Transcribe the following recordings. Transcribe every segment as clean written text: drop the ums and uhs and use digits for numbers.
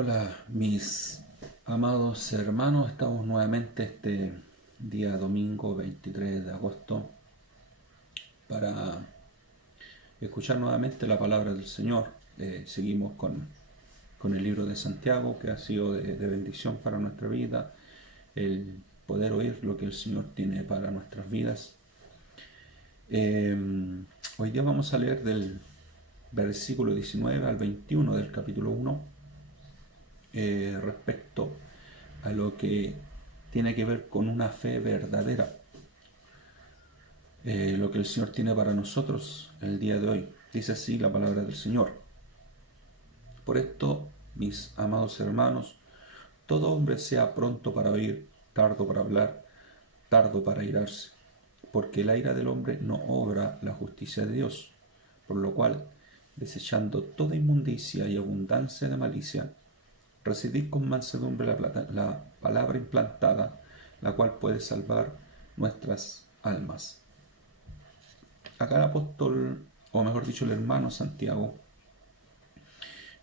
Hola, mis amados hermanos, estamos nuevamente este día domingo 23 de agosto para escuchar nuevamente la palabra del Señor. Seguimos con el libro de Santiago, que ha sido de bendición para nuestra vida, el poder oír lo que el Señor tiene para nuestras vidas. Eh, Hoy día vamos a leer del versículo 19 al 21 del capítulo 1, respecto a lo que tiene que ver con una fe verdadera, lo que el Señor tiene para nosotros el día de hoy. Dice así la palabra del Señor: por esto, mis amados hermanos, todo hombre sea pronto para oír, tardo para hablar, tardo para irarse, porque la ira del hombre no obra la justicia de Dios, por lo cual, desechando toda inmundicia y abundancia de malicia, recibid con mansedumbre la palabra implantada, la cual puede salvar nuestras almas. Acá el apóstol, o mejor dicho el hermano Santiago,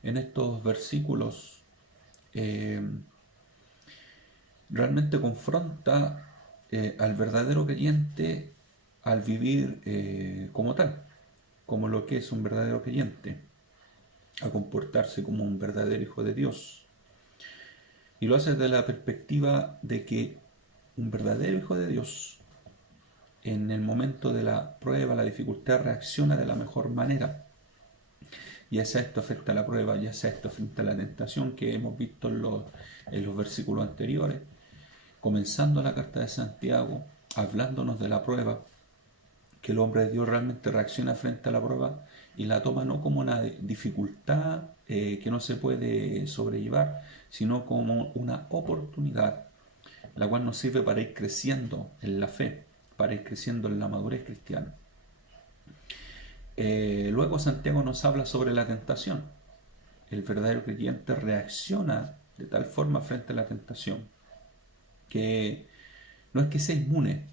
en estos versículos realmente confronta al verdadero creyente al vivir como tal, como lo que es un verdadero creyente, a comportarse como un verdadero hijo de Dios. Y lo hace desde la perspectiva de que un verdadero hijo de Dios, en el momento de la prueba, la dificultad, reacciona de la mejor manera. Ya sea esto afecta a la prueba, ya sea esto frente a la tentación que hemos visto en los versículos anteriores, comenzando la carta de Santiago, hablándonos de la prueba, que el hombre de Dios realmente reacciona frente a la prueba y la toma no como una dificultad que no se puede sobrellevar, sino como una oportunidad, la cual nos sirve para ir creciendo en la fe, para ir creciendo en la madurez cristiana. Luego Santiago nos habla sobre la tentación. El verdadero creyente reacciona de tal forma frente a la tentación que no es que sea inmune,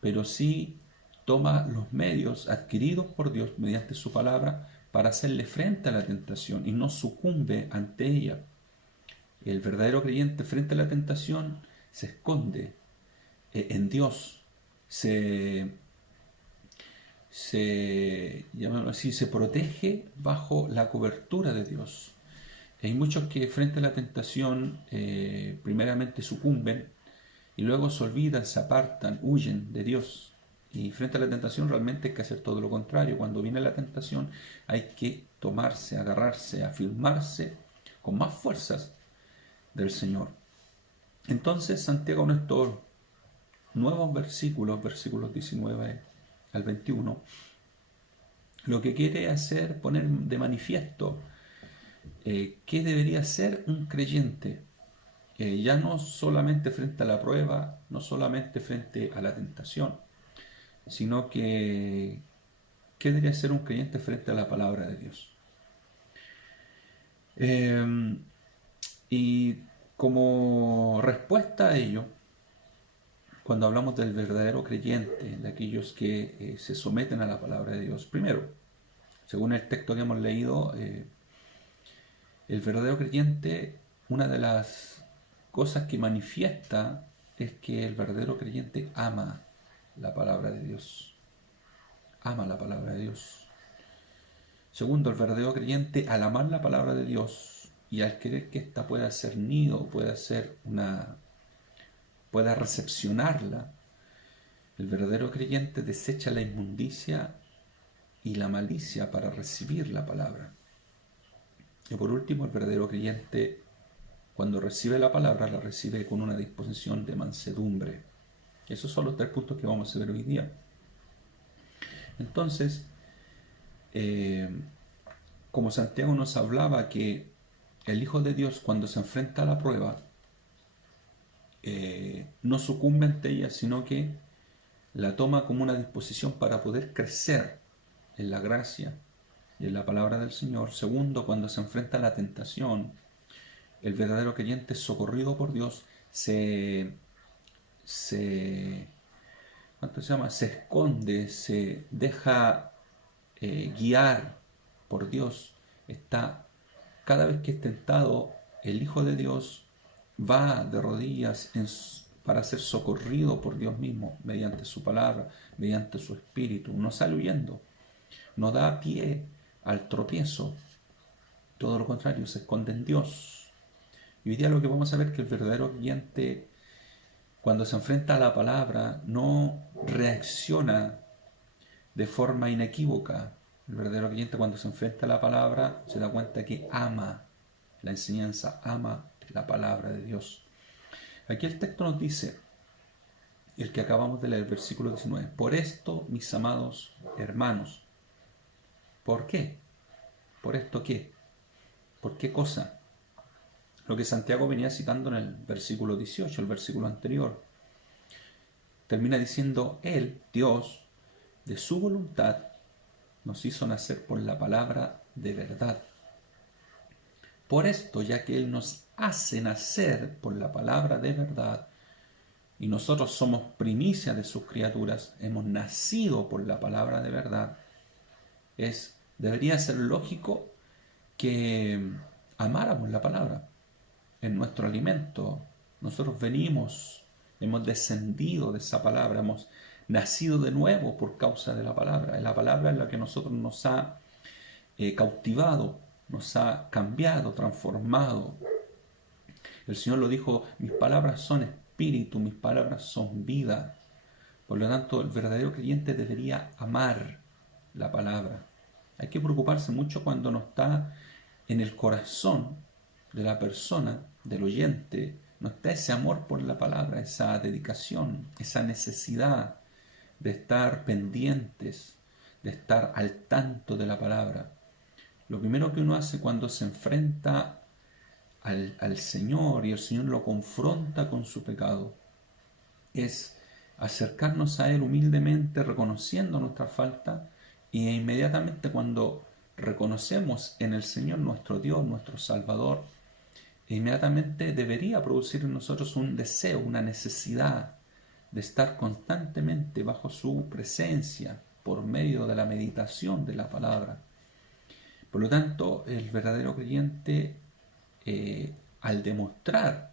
pero sí toma los medios adquiridos por Dios mediante su palabra para hacerle frente a la tentación y no sucumbe ante ella. El verdadero creyente frente a la tentación se esconde en Dios, llamémoslo así, se protege bajo la cobertura de Dios. Hay muchos que frente a la tentación primeramente sucumben y luego se olvidan, se apartan, huyen de Dios. Y frente a la tentación realmente hay que hacer todo lo contrario. Cuando viene la tentación hay que tomarse, agarrarse, afirmarse con más fuerzas del Señor. Entonces Santiago en estos nuevos versículos, versículos 19 al 21, lo que quiere hacer, poner de manifiesto qué debería ser un creyente, ya no solamente frente a la prueba, no solamente frente a la tentación, sino que qué debería ser un creyente frente a la palabra de Dios. Y como respuesta a ello, cuando hablamos del verdadero creyente, de aquellos que se someten a la palabra de Dios, primero, según el texto que hemos leído, el verdadero creyente, una de las cosas que manifiesta es que el verdadero creyente ama la palabra de Dios. Ama la palabra de Dios. Segundo, el verdadero creyente, al amar la palabra de Dios y al querer que ésta pueda ser nido, pueda recepcionarla, el verdadero creyente desecha la inmundicia y la malicia para recibir la palabra. Y por último, el verdadero creyente, cuando recibe la palabra, la recibe con una disposición de mansedumbre. Esos son los tres puntos que vamos a ver hoy día. Entonces, como Santiago nos hablaba que el Hijo de Dios, cuando se enfrenta a la prueba, no sucumbe ante ella, sino que la toma como una disposición para poder crecer en la gracia y en la palabra del Señor. Segundo, cuando se enfrenta a la tentación, el verdadero creyente socorrido por Dios se ¿cuánto se llama? Se esconde, se deja guiar por Dios. Está cada vez que es tentado el Hijo de Dios va de rodillas para ser socorrido por Dios mismo, mediante su palabra, mediante su espíritu. No sale huyendo, no da pie al tropiezo, todo lo contrario, se esconde en Dios. Y hoy día lo que vamos a ver es que el verdadero creyente, cuando se enfrenta a la palabra, no reacciona de forma inequívoca. El verdadero creyente, cuando se enfrenta a la palabra, se da cuenta que ama la enseñanza, ama la palabra de Dios. Aquí el texto nos dice, el que acabamos de leer, versículo 19, por esto, mis amados hermanos. ¿Por qué? ¿Por esto qué? ¿Por qué cosa? Lo que Santiago venía citando en el versículo 18, el versículo anterior. Termina diciendo, Él, Dios, de su voluntad, nos hizo nacer por la palabra de verdad. Por esto, ya que Él nos hace nacer por la palabra de verdad, y nosotros somos primicia de sus criaturas, hemos nacido por la palabra de verdad, debería ser lógico que amáramos la palabra en nuestro alimento. Nosotros hemos descendido de esa palabra, hemos nacido de nuevo por causa de la palabra. La palabra es la que nosotros nos ha cautivado, nos ha cambiado, transformado. El Señor lo dijo, mis palabras son espíritu, mis palabras son vida. Por lo tanto, el verdadero creyente debería amar la palabra. Hay que preocuparse mucho cuando no está en el corazón de la persona, del oyente, no está ese amor por la palabra, esa dedicación, esa necesidad de estar pendientes, de estar al tanto de la palabra. Lo primero que uno hace cuando se enfrenta al Señor y el Señor lo confronta con su pecado es acercarnos a Él humildemente, reconociendo nuestra falta, y inmediatamente cuando reconocemos en el Señor nuestro Dios, nuestro Salvador, inmediatamente debería producir en nosotros un deseo, una necesidad de estar constantemente bajo su presencia por medio de la meditación de la palabra. Por lo tanto, el verdadero creyente, al demostrar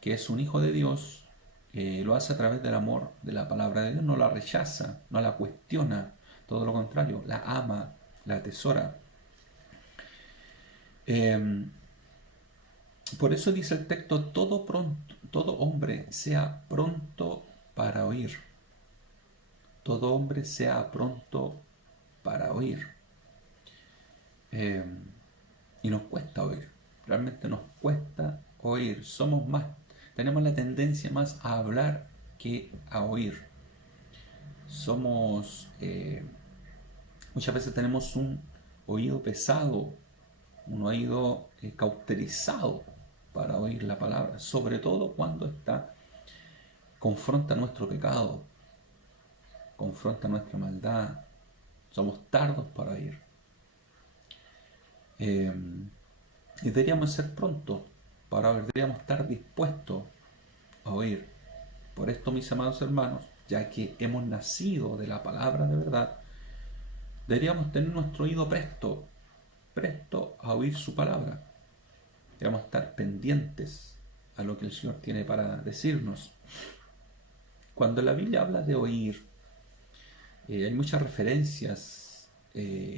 que es un hijo de Dios, lo hace a través del amor de la palabra de Dios, no la rechaza, no la cuestiona, todo lo contrario, la ama, la atesora. Por eso dice el texto, todo hombre sea pronto para oír. Todo hombre sea pronto para oír. Y nos cuesta oír, realmente nos cuesta oír. Tenemos la tendencia más a hablar que a oír. Muchas veces tenemos un oído pesado, un oído cauterizado para oír la palabra, sobre todo cuando confronta nuestro pecado, confronta nuestra maldad. Somos tardos para oír. Y deberíamos ser prontos para oír, deberíamos estar dispuestos a oír. Por esto, mis amados hermanos, ya que hemos nacido de la palabra de verdad, deberíamos tener nuestro oído presto a oír su palabra. Deberíamos estar pendientes a lo que el Señor tiene para decirnos. Cuando la Biblia habla de oír, hay muchas referencias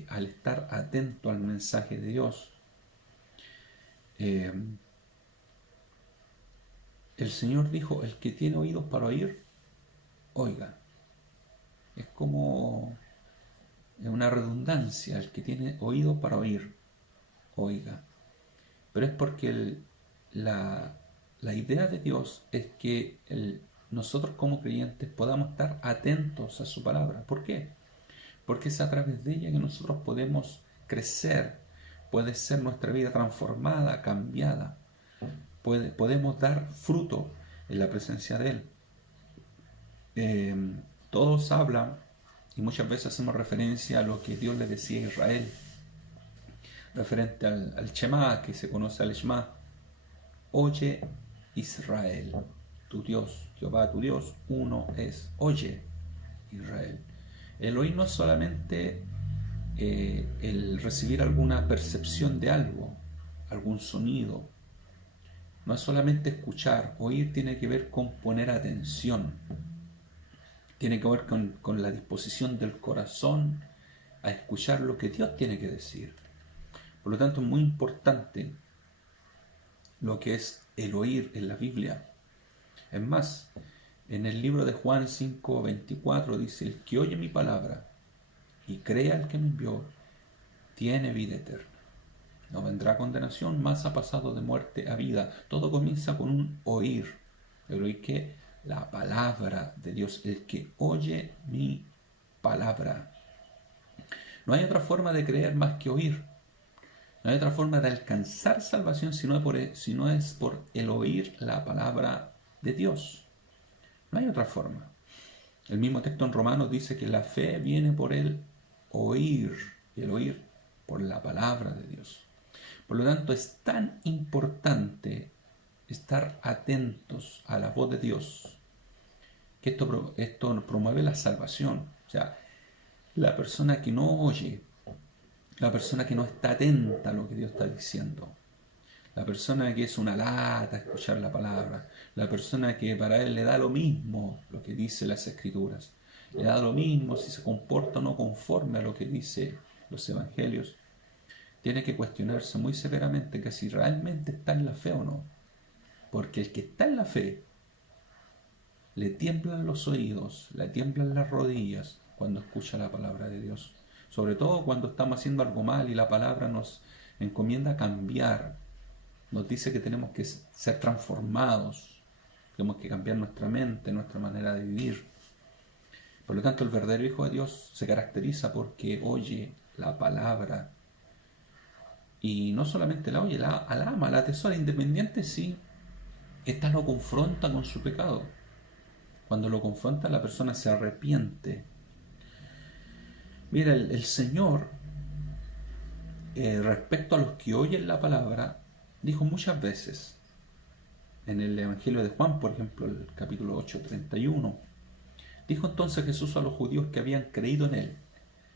al estar atento al mensaje de Dios. El Señor dijo, el que tiene oídos para oír, oiga. Es como una redundancia, el que tiene oídos para oír, oiga. Pero es porque la idea de Dios es que nosotros como creyentes podamos estar atentos a su palabra. ¿Por qué? Porque es a través de ella que nosotros podemos crecer, puede ser nuestra vida transformada, cambiada, podemos dar fruto en la presencia de Él. Todos hablan y muchas veces hacemos referencia a lo que Dios le decía a Israel, referente al Shema, que se conoce al Shema. Oye Israel, tu Dios, Jehová tu Dios, uno es. Oye Israel. El oír no es solamente el recibir alguna percepción de algo, algún sonido, no es solamente escuchar. Oír tiene que ver con poner atención. Tiene que ver con la disposición del corazón a escuchar lo que Dios tiene que decir. Por lo tanto, es muy importante lo que es el oír en la Biblia. Es más, en el libro de Juan 5:24 dice: el que oye mi palabra y crea al que me envió, tiene vida eterna. No vendrá condenación, mas ha pasado de muerte a vida. Todo comienza con un oír. El oír que la palabra de Dios, el que oye mi palabra. No hay otra forma de creer más que oír. No hay otra forma de alcanzar salvación si no es por el oír la palabra de Dios. No hay otra forma. El mismo texto en Romanos dice que la fe viene por el oír, y el oír por la palabra de Dios. Por lo tanto, es tan importante estar atentos a la voz de Dios, que esto promueve la salvación. O sea, la persona que no oye, la persona que no está atenta a lo que Dios está diciendo, la persona que es una lata a escuchar la palabra, la persona que para él le da lo mismo lo que dice las Escrituras, le da lo mismo si se comporta o no conforme a lo que dice los evangelios, tiene que cuestionarse muy severamente que si realmente está en la fe o no. Porque el que está en la fe, le tiemblan los oídos, le tiemblan las rodillas cuando escucha la palabra de Dios. Sobre todo cuando estamos haciendo algo mal y la palabra nos encomienda cambiar. Nos dice que tenemos que ser transformados, tenemos que cambiar nuestra mente, nuestra manera de vivir. Por lo tanto, el verdadero Hijo de Dios se caracteriza porque oye la palabra. Y no solamente la oye, la ama, la atesora, independiente si ésta lo confronta con su pecado. Cuando lo confronta, la persona se arrepiente. Mira, el Señor, respecto a los que oyen la palabra, dijo muchas veces, en el Evangelio de Juan, por ejemplo, el capítulo 8:31, dijo entonces Jesús a los judíos que habían creído en Él: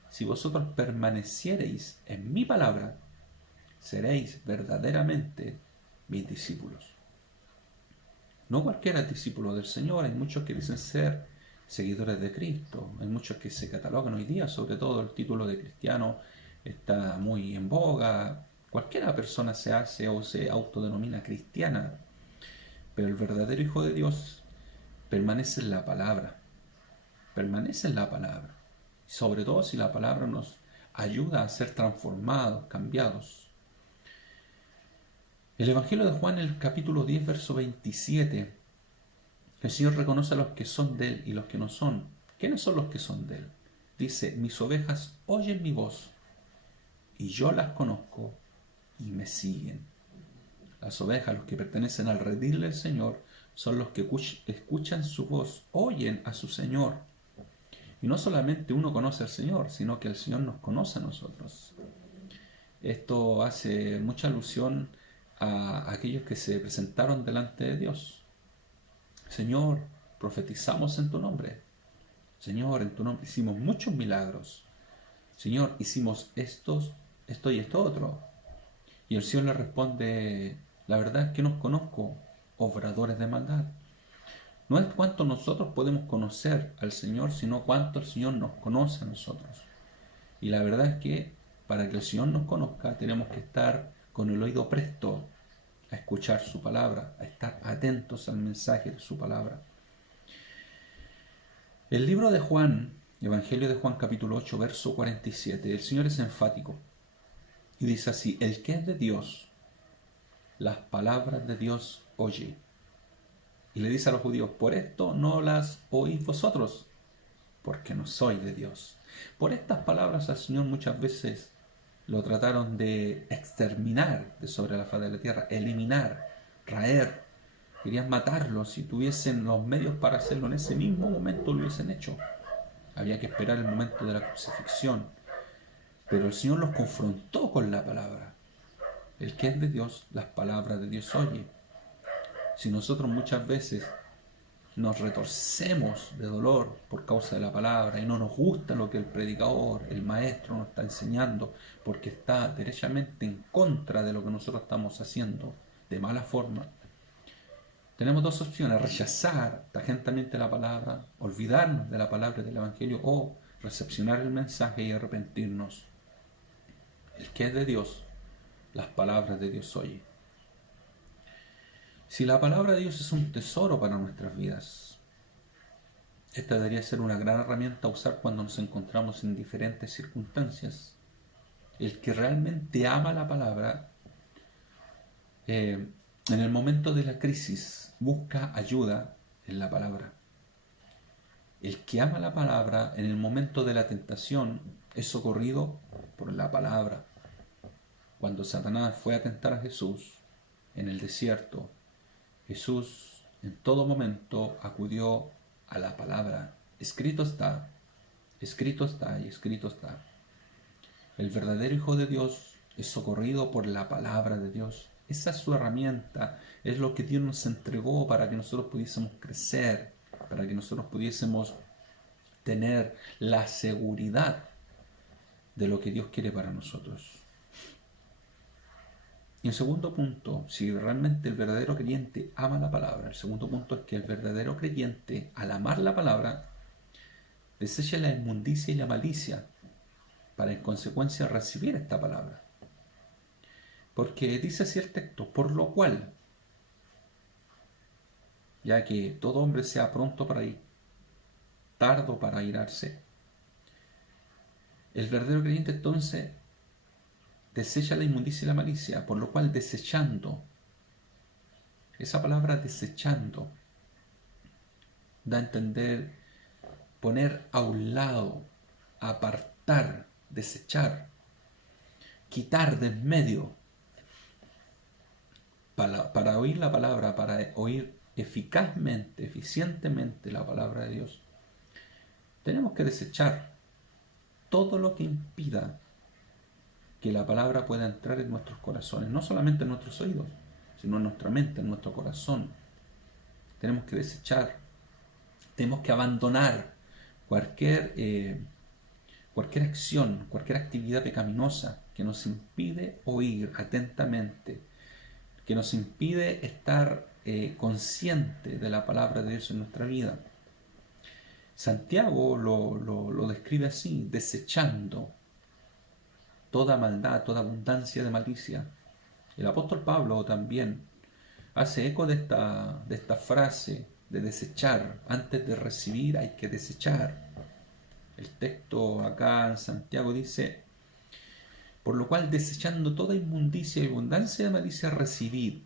si vosotros permaneciereis en mi palabra, seréis verdaderamente mis discípulos. No cualquiera es discípulo del Señor, hay muchos que dicen ser seguidores de Cristo, hay muchos que se catalogan hoy día, sobre todo el título de cristiano está muy en boga, cualquiera persona se hace o se autodenomina cristiana, pero el verdadero Hijo de Dios permanece en la palabra, sobre todo si la palabra nos ayuda a ser transformados, cambiados. El Evangelio de Juan, el capítulo 10, verso 27, el Señor reconoce a los que son de Él y los que no son. ¿Quiénes son los que son de Él? Dice: mis ovejas oyen mi voz, y yo las conozco, y me siguen. Las ovejas, los que pertenecen al redil del Señor, son los que escuchan su voz, oyen a su Señor. Y no solamente uno conoce al Señor, sino que el Señor nos conoce a nosotros. Esto hace mucha alusión a aquellos que se presentaron delante de Dios. Señor, profetizamos en tu nombre. Señor, en tu nombre hicimos muchos milagros. Señor, hicimos esto y esto otro. Y el Señor le responde: la verdad es que no os conozco, obradores de maldad. No es cuánto nosotros podemos conocer al Señor, sino cuánto el Señor nos conoce a nosotros. Y la verdad es que para que el Señor nos conozca, tenemos que estar con el oído presto a escuchar su palabra, a estar atentos al mensaje de su palabra. El libro de Juan, Evangelio de Juan capítulo 8, verso 47, el Señor es enfático y dice así: el que es de Dios, las palabras de Dios oye. Y le dice a los judíos: por esto no las oís vosotros, porque no soy de Dios. Por estas palabras al Señor muchas veces lo trataron de exterminar de sobre la faz de la tierra, eliminar, raer. Querían matarlo. Si tuviesen los medios para hacerlo en ese mismo momento, lo hubiesen hecho. Había que esperar el momento de la crucifixión. Pero el Señor los confrontó con la palabra. El que es de Dios, las palabras de Dios oye. Si nosotros muchas veces nos retorcemos de dolor por causa de la palabra y no nos gusta lo que el predicador, el maestro nos está enseñando, porque está derechamente en contra de lo que nosotros estamos haciendo de mala forma, Tenemos dos opciones: rechazar tajantemente la palabra, olvidarnos de la palabra del Evangelio, o recepcionar el mensaje y arrepentirnos. El que es de Dios, las palabras de Dios oye. Si la palabra de Dios es un tesoro para nuestras vidas, esta debería ser una gran herramienta a usar cuando nos encontramos en diferentes circunstancias. El que realmente ama la palabra, en el momento de la crisis, busca ayuda en la palabra. El que ama la palabra, en el momento de la tentación, es socorrido por la palabra. Cuando Satanás fue a tentar a Jesús en el desierto, Jesús en todo momento acudió a la palabra. Escrito está y escrito está. El verdadero Hijo de Dios es socorrido por la palabra de Dios. Esa es su herramienta, es lo que Dios nos entregó para que nosotros pudiésemos crecer, para que nosotros pudiésemos tener la seguridad de lo que Dios quiere para nosotros. Y el segundo punto, si realmente el verdadero creyente ama la palabra, el segundo punto es que el verdadero creyente, al amar la palabra, desecha la inmundicia y la malicia para en consecuencia recibir esta palabra. Porque dice así el texto: por lo cual, ya que todo hombre sea pronto para ir, tardo para irarse, el verdadero creyente entonces desecha la inmundicia y la malicia, por lo cual desechando, esa palabra desechando da a entender poner a un lado, apartar, desechar, quitar de en medio. Para oír la palabra, para oír eficazmente, eficientemente la palabra de Dios, tenemos que desechar todo lo que impida que la palabra pueda entrar en nuestros corazones, no solamente en nuestros oídos, sino en nuestra mente, en nuestro corazón. Tenemos que desechar, tenemos que abandonar cualquier acción, cualquier actividad pecaminosa que nos impide oír atentamente, que nos impide estar consciente de la palabra de Dios en nuestra vida. Santiago lo describe así: desechando toda maldad, toda abundancia de malicia. El apóstol Pablo también hace eco de esta frase de desechar. Antes de recibir hay que desechar. El texto acá en Santiago dice: por lo cual, desechando toda inmundicia y abundancia de malicia, recibid.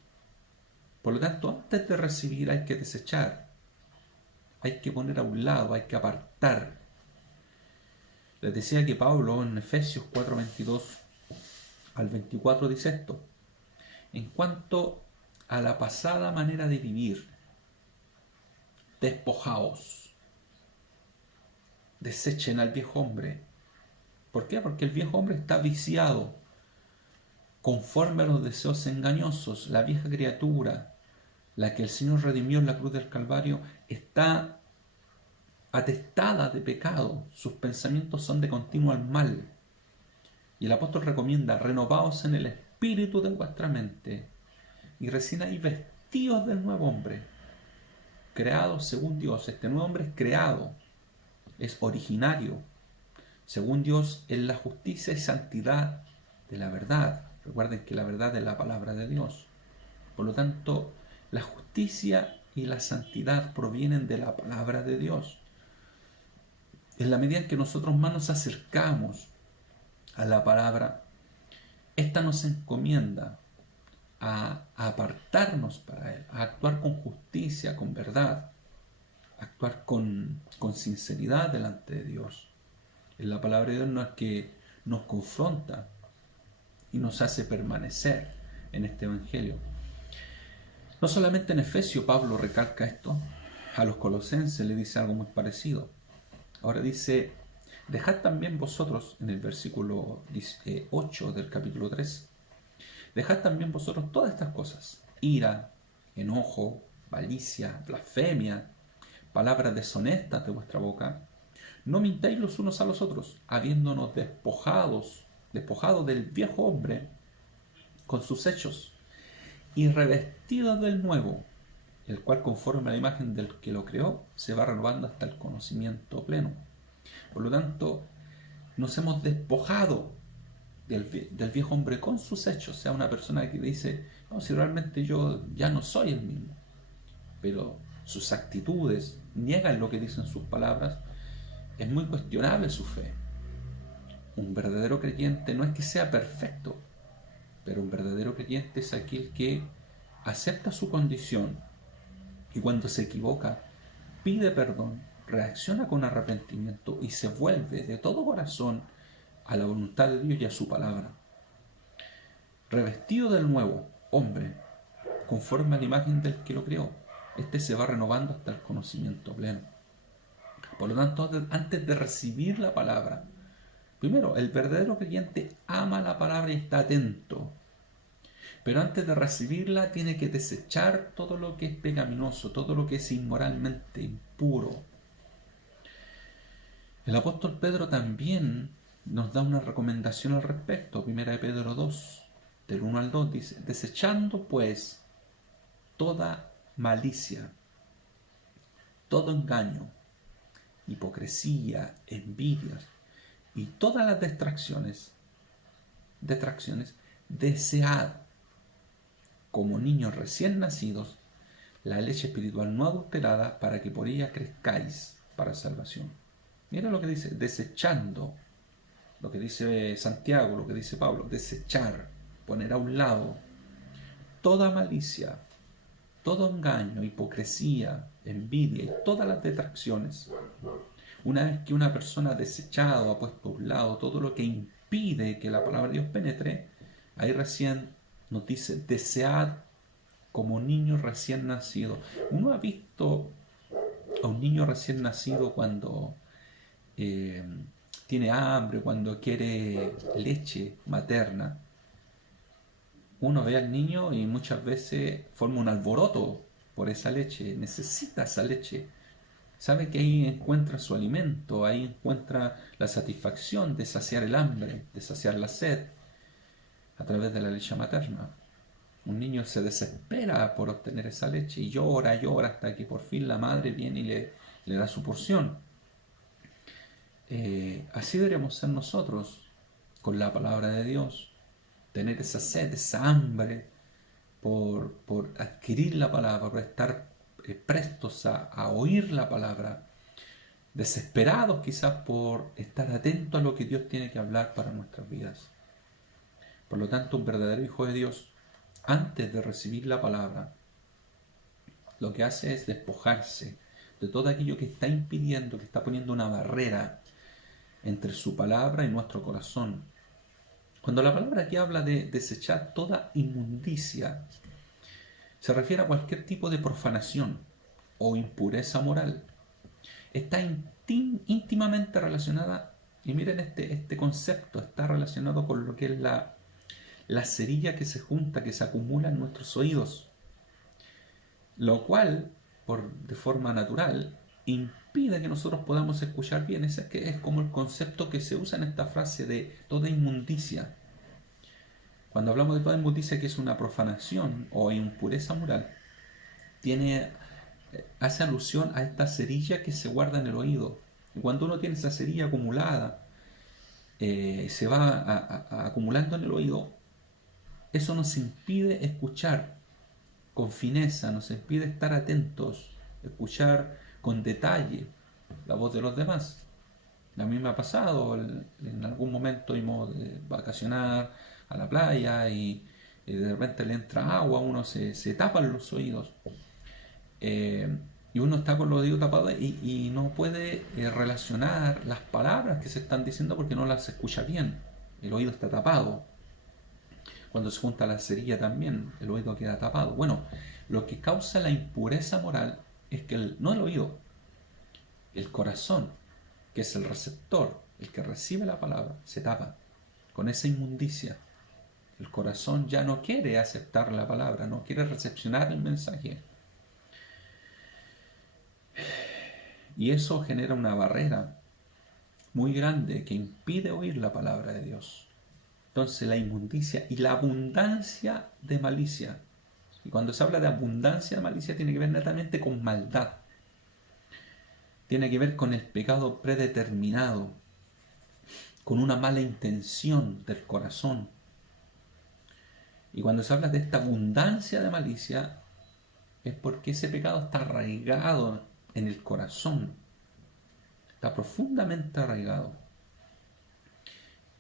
Por lo tanto, antes de recibir hay que desechar, hay que poner a un lado, hay que apartar. Les decía que Pablo en Efesios 4:22 al 24 dice esto: en cuanto a la pasada manera de vivir, despojaos, desechen al viejo hombre. ¿Por qué? Porque el viejo hombre está viciado conforme a los deseos engañosos. La vieja criatura, la que el Señor redimió en la cruz del Calvario, está atestada de pecado. Sus pensamientos son de continuo al mal. Y el apóstol recomienda: renovaos en el espíritu de vuestra mente y recién ahí vestidos del nuevo hombre, creado según Dios. Este nuevo hombre es creado, es originario, según Dios, en la justicia y santidad de la verdad. Recuerden que la verdad es la palabra de Dios. Por lo tanto, la justicia y la santidad provienen de la palabra de Dios. En la medida en que nosotros más nos acercamos a la palabra, esta nos encomienda a apartarnos para Él, a actuar con justicia, con verdad, a actuar con sinceridad delante de Dios. En la palabra de Dios no es que nos confronta y nos hace permanecer en este Evangelio. No solamente en Efesios Pablo recalca esto, a los colosenses le dice algo muy parecido. Ahora dice: dejad también vosotros, en el versículo 8 del capítulo 3, dejad también vosotros todas estas cosas: ira, enojo, malicia, blasfemia, palabras deshonestas de vuestra boca. No mintáis los unos a los otros, habiéndonos despojado del viejo hombre con sus hechos, y revestidos del nuevo, el cual conforme a la imagen del que lo creó, se va renovando hasta el conocimiento pleno. Por lo tanto, nos hemos despojado del viejo hombre con sus hechos. O sea, una persona que dice, no, si realmente yo ya no soy el mismo, pero sus actitudes niegan lo que dicen sus palabras, es muy cuestionable su fe. Un verdadero creyente no es que sea perfecto, pero un verdadero creyente es aquel que acepta su condición y cuando se equivoca pide perdón, reacciona con arrepentimiento y se vuelve de todo corazón a la voluntad de Dios y a su palabra. Revestido del nuevo hombre, conforme a la imagen del que lo creó, este se va renovando hasta el conocimiento pleno. Por lo tanto, antes de recibir la palabra, primero, el verdadero creyente ama la palabra y está atento. Pero antes de recibirla tiene que desechar todo lo que es pecaminoso, todo lo que es inmoralmente impuro. El apóstol Pedro también nos da una recomendación al respecto. Primera de Pedro 2, del 1 al 2, dice: desechando pues toda malicia, todo engaño, hipocresía, envidias y todas las detracciones, desead como niños recién nacidos la leche espiritual no adulterada, para que por ella crezcáis para salvación. Mira lo que dice, desechando, lo que dice Santiago, lo que dice Pablo, desechar, poner a un lado toda malicia, todo engaño, hipocresía, envidia y todas las detracciones. Una vez que una persona ha desechado, ha puesto a un lado todo lo que impide que la palabra de Dios penetre, ahí recién nos dice, desead como niño recién nacido. Uno ha visto a un niño recién nacido cuando tiene hambre, cuando quiere leche materna. Uno ve al niño y muchas veces forma un alboroto por esa leche, necesita esa leche. Sabe que ahí encuentra su alimento, ahí encuentra la satisfacción de saciar el hambre, de saciar la sed a través de la leche materna. Un niño se desespera por obtener esa leche y llora hasta que por fin la madre viene y le da su porción. Así deberíamos ser nosotros con la palabra de Dios, tener esa sed, esa hambre por adquirir la palabra, por estar prestos a oír la palabra, desesperados quizás por estar atentos a lo que Dios tiene que hablar para nuestras vidas. Por lo tanto, un verdadero hijo de Dios, antes de recibir la palabra, lo que hace es despojarse de todo aquello que está impidiendo, que está poniendo una barrera entre su palabra y nuestro corazón. Cuando la palabra aquí habla de desechar toda inmundicia, se refiere a cualquier tipo de profanación o impureza moral. Está íntimamente relacionada, y miren este concepto, está relacionado con lo que es la cerilla que se junta, que se acumula en nuestros oídos, lo cual, de forma natural, impide que nosotros podamos escuchar bien. Ese es como el concepto que se usa en esta frase de toda inmundicia. Cuando hablamos de toda inmundicia, que es una profanación o impureza moral, hace alusión a esta cerilla que se guarda en el oído. Y cuando uno tiene esa cerilla acumulada, se va acumulando en el oído, eso nos impide escuchar con fineza, nos impide estar atentos, escuchar con detalle la voz de los demás. A mí me ha pasado, en algún momento íbamos a vacacionar a la playa y de repente le entra agua, uno se tapan los oídos y uno está con los oídos tapados y no puede relacionar las palabras que se están diciendo porque no las escucha bien, el oído está tapado. Cuando se junta la cerilla también, el oído queda tapado. Bueno, lo que causa la impureza moral es que no el oído, el corazón, que es el receptor, el que recibe la palabra, se tapa con esa inmundicia. El corazón ya no quiere aceptar la palabra, no quiere recepcionar el mensaje. Y eso genera una barrera muy grande que impide oír la palabra de Dios. Entonces la inmundicia y la abundancia de malicia Y cuando se habla de abundancia de malicia tiene que ver netamente con maldad. Tiene que ver con el pecado predeterminado, con una mala intención del corazón. Y cuando se habla de esta abundancia de malicia, es porque ese pecado está arraigado en el corazón, está profundamente arraigado.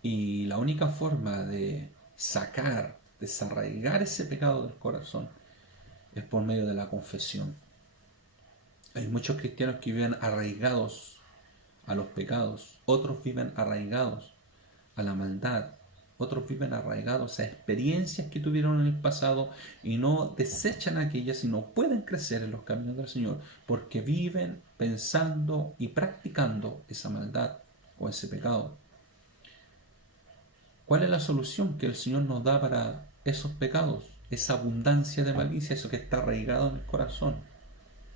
Y la única forma de sacar, desarraigar ese pecado del corazón, es por medio de la confesión. Hay muchos cristianos que viven arraigados a los pecados, otros viven arraigados a la maldad, otros viven arraigados a experiencias que tuvieron en el pasado y no desechan aquellas y no pueden crecer en los caminos del Señor porque viven pensando y practicando esa maldad o ese pecado. ¿Cuál es la solución que el Señor nos da para esos pecados? Esa abundancia de malicia, eso que está arraigado en el corazón,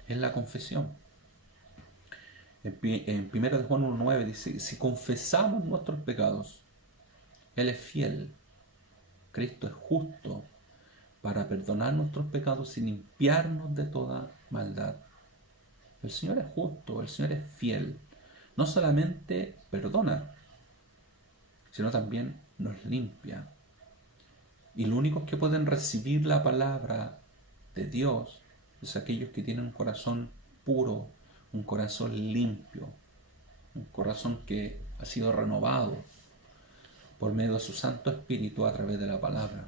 es la confesión. En 1 Juan 1:9 dice, si confesamos nuestros pecados, Él es fiel, Cristo es justo para perdonar nuestros pecados y limpiarnos de toda maldad. El Señor es justo, el Señor es fiel. No solamente perdona, sino también nos limpia. Y los únicos que pueden recibir la palabra de Dios es aquellos que tienen un corazón puro, un corazón limpio, un corazón que ha sido renovado por medio de su Santo Espíritu a través de la palabra.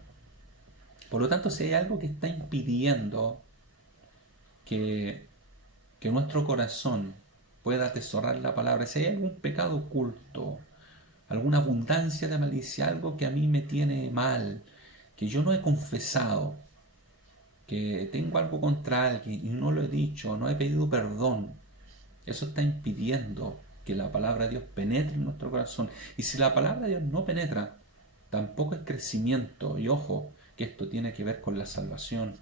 Por lo tanto, si hay algo que está impidiendo que nuestro corazón pueda atesorar la palabra, si hay algún pecado oculto, alguna abundancia de malicia, algo que a mí me tiene mal, que yo no he confesado, que tengo algo contra alguien y no lo he dicho, no he pedido perdón, eso está impidiendo que la palabra de Dios penetre en nuestro corazón. Y si la palabra de Dios no penetra, tampoco es crecimiento. Y ojo, que esto tiene que ver con la salvación.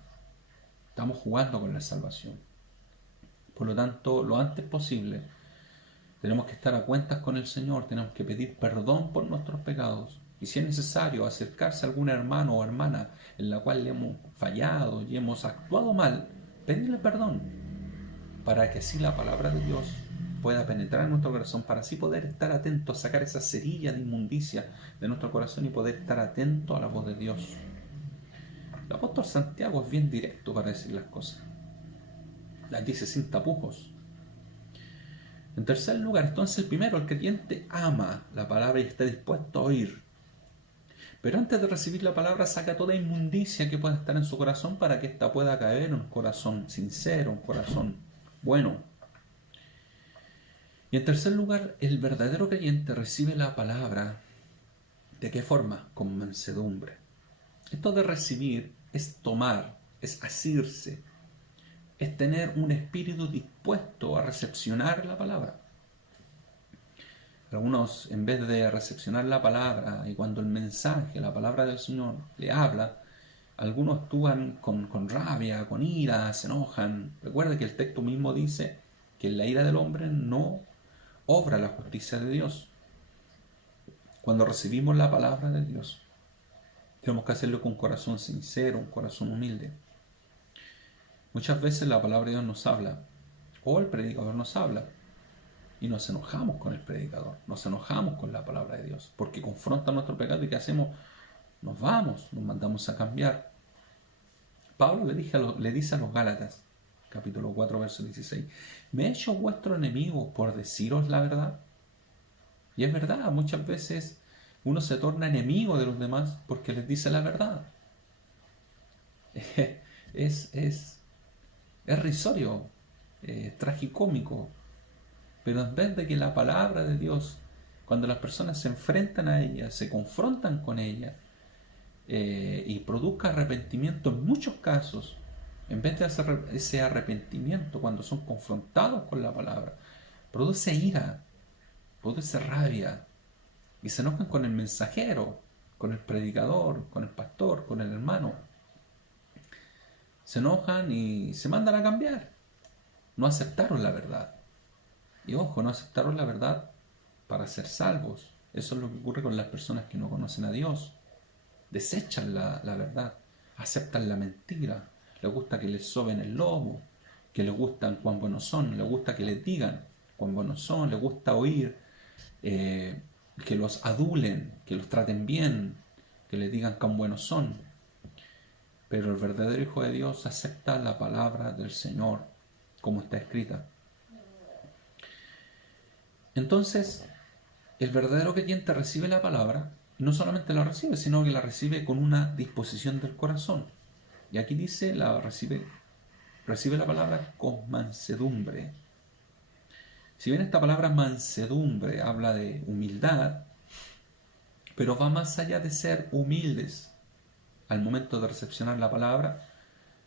Estamos jugando con la salvación. Por lo tanto, lo antes posible, tenemos que estar a cuentas con el Señor, tenemos que pedir perdón por nuestros pecados. Y si es necesario acercarse a algún hermano o hermana en la cual le hemos fallado y hemos actuado mal, pedirle perdón, para que así la palabra de Dios pueda penetrar en nuestro corazón, para así poder estar atentos, sacar esa cerilla de inmundicia de nuestro corazón y poder estar atento a la voz de Dios. El apóstol Santiago es bien directo para decir las cosas. Las dice sin tapujos. En tercer lugar, entonces, el primero, el creyente ama la palabra y está dispuesto a oír. Pero antes de recibir la palabra, saca toda inmundicia que pueda estar en su corazón para que ésta pueda caer en un corazón sincero, un corazón bueno. Y en tercer lugar, el verdadero creyente recibe la palabra. ¿De qué forma? Con mansedumbre. Esto de recibir es tomar, es asirse, es tener un espíritu dispuesto a recepcionar la palabra. Algunos, en vez de recepcionar la palabra, y cuando el mensaje, la palabra del Señor, le habla, algunos actúan con rabia, con ira, se enojan. Recuerda que el texto mismo dice que en la ira del hombre no obra la justicia de Dios. Cuando recibimos la palabra de Dios, tenemos que hacerlo con un corazón sincero, un corazón humilde. Muchas veces la palabra de Dios nos habla, o el predicador nos habla, y nos enojamos con el predicador, nos enojamos con la palabra de Dios, porque confronta nuestro pecado. ¿Y qué hacemos? Nos vamos, nos mandamos a cambiar. Pablo le dice a los Gálatas, capítulo 4, verso 16, ¿me he hecho vuestro enemigo por deciros la verdad? Y es verdad, muchas veces uno se torna enemigo de los demás porque les dice la verdad. Es risorio, tragicómico. Pero en vez de que la palabra de Dios, cuando las personas se enfrentan a ella, se confrontan con ella y produzca arrepentimiento en muchos casos, en vez de hacer ese arrepentimiento cuando son confrontados con la palabra, produce ira, produce rabia y se enojan con el mensajero, con el predicador, con el pastor, con el hermano. Se enojan y se mandan a cambiar. No aceptaron la verdad. Y ojo, no aceptaron la verdad para ser salvos. Eso es lo que ocurre con las personas que no conocen a Dios. Desechan la verdad, aceptan la mentira, les gusta que les soben el lomo, que les gustan cuán buenos son, les gusta que les digan cuán buenos son, les gusta oír que los adulen, que los traten bien, que les digan cuán buenos son. Pero el verdadero Hijo de Dios acepta la palabra del Señor como está escrita. Entonces, el verdadero creyente recibe la palabra, y no solamente la recibe, sino que la recibe con una disposición del corazón. Y aquí dice, recibe la palabra con mansedumbre. Si bien esta palabra mansedumbre habla de humildad, pero va más allá de ser humildes al momento de recepcionar la palabra,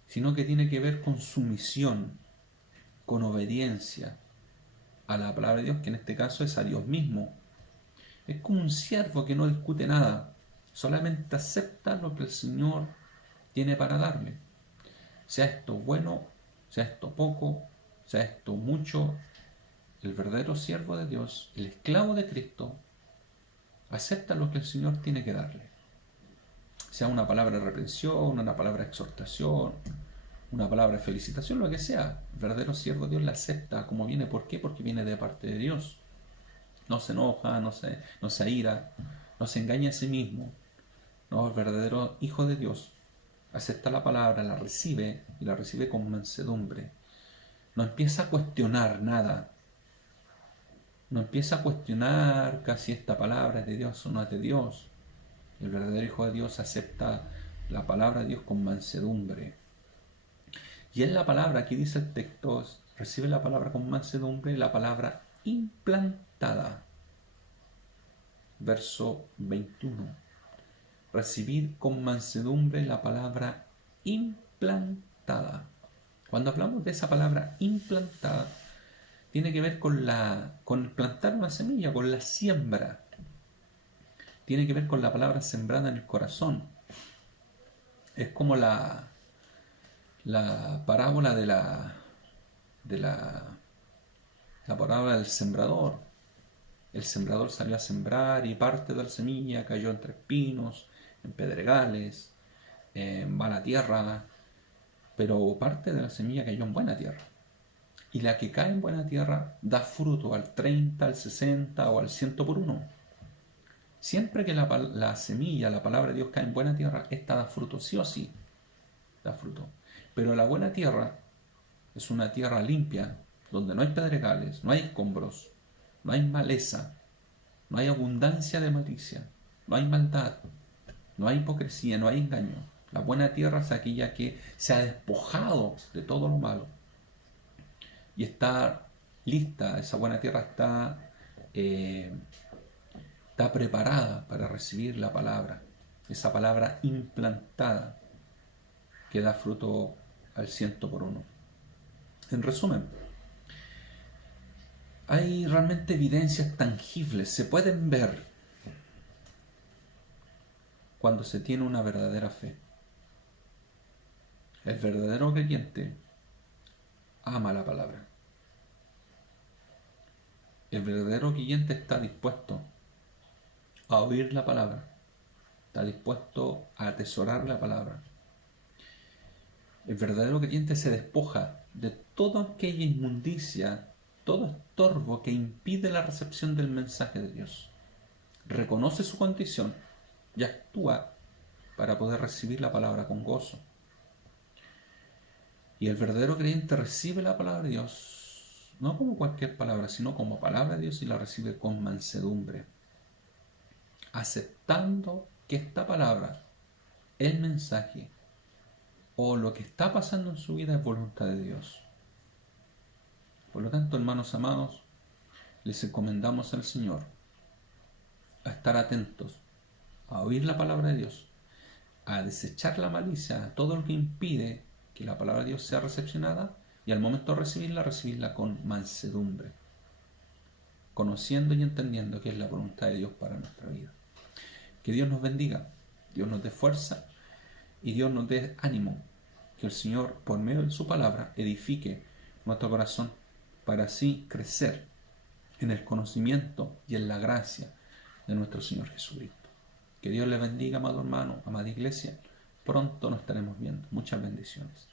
sino que tiene que ver con sumisión, con obediencia a la palabra de Dios, que en este caso es a Dios mismo. Es como un siervo que no discute nada, solamente acepta lo que el Señor tiene para darle. Sea esto bueno, sea esto poco, sea esto mucho, el verdadero siervo de Dios, el esclavo de Cristo, acepta lo que el Señor tiene que darle. Sea una palabra de reprensión, una palabra de exhortación, una palabra de felicitación, lo que sea. El verdadero siervo de Dios la acepta como viene. ¿Por qué? Porque viene de parte de Dios. No se enoja, no se aira, no se engaña a sí mismo. No, el verdadero Hijo de Dios acepta la palabra, la recibe y la recibe con mansedumbre. No empieza a cuestionar nada. No empieza a cuestionar casi esta palabra es de Dios o no es de Dios. El verdadero Hijo de Dios acepta la palabra de Dios con mansedumbre. Y en la palabra, aquí dice el texto, recibe la palabra con mansedumbre, la palabra implantada. Verso 21. Recibir con mansedumbre la palabra implantada. Cuando hablamos de esa palabra implantada, tiene que ver con plantar una semilla, con la siembra. Tiene que ver con la palabra sembrada en el corazón. Es como la parábola la parábola del sembrador. El sembrador salió a sembrar y parte de la semilla cayó entre espinos, en pedregales, en mala tierra, pero parte de la semilla cayó en buena tierra. Y la que cae en buena tierra da fruto al 30, al 60 o al 100 por uno. Siempre que la semilla, la palabra de Dios cae en buena tierra, esta da fruto, sí o sí, da fruto. Pero la buena tierra es una tierra limpia, donde no hay pedregales, no hay escombros, no hay maleza, no hay abundancia de malicia, no hay maldad, no hay hipocresía, no hay engaño. La buena tierra es aquella que se ha despojado de todo lo malo y está lista, esa buena tierra está preparada para recibir la palabra, esa palabra implantada que da fruto al 100 por uno. En resumen, hay realmente evidencias tangibles, se pueden ver cuando se tiene una verdadera fe. El verdadero creyente ama la palabra. El verdadero creyente está dispuesto a oír la palabra, está dispuesto a atesorar la palabra. El verdadero creyente se despoja de toda aquella inmundicia, todo estorbo que impide la recepción del mensaje de Dios. Reconoce su condición y actúa para poder recibir la palabra con gozo. Y el verdadero creyente recibe la palabra de Dios, no como cualquier palabra, sino como palabra de Dios, y la recibe con mansedumbre, aceptando que esta palabra, el mensaje o lo que está pasando en su vida es voluntad de Dios. Por lo tanto, hermanos amados, les encomendamos al Señor a estar atentos, a oír la palabra de Dios, a desechar la malicia, todo lo que impide que la palabra de Dios sea recepcionada, y al momento de recibirla con mansedumbre, conociendo y entendiendo que es la voluntad de Dios para nuestra vida. Que Dios nos bendiga, Dios nos dé fuerza y Dios nos dé ánimo. Que el Señor, por medio de su palabra, edifique nuestro corazón para así crecer en el conocimiento y en la gracia de nuestro Señor Jesucristo. Que Dios le bendiga, amado hermano, amada iglesia. Pronto nos estaremos viendo. Muchas bendiciones.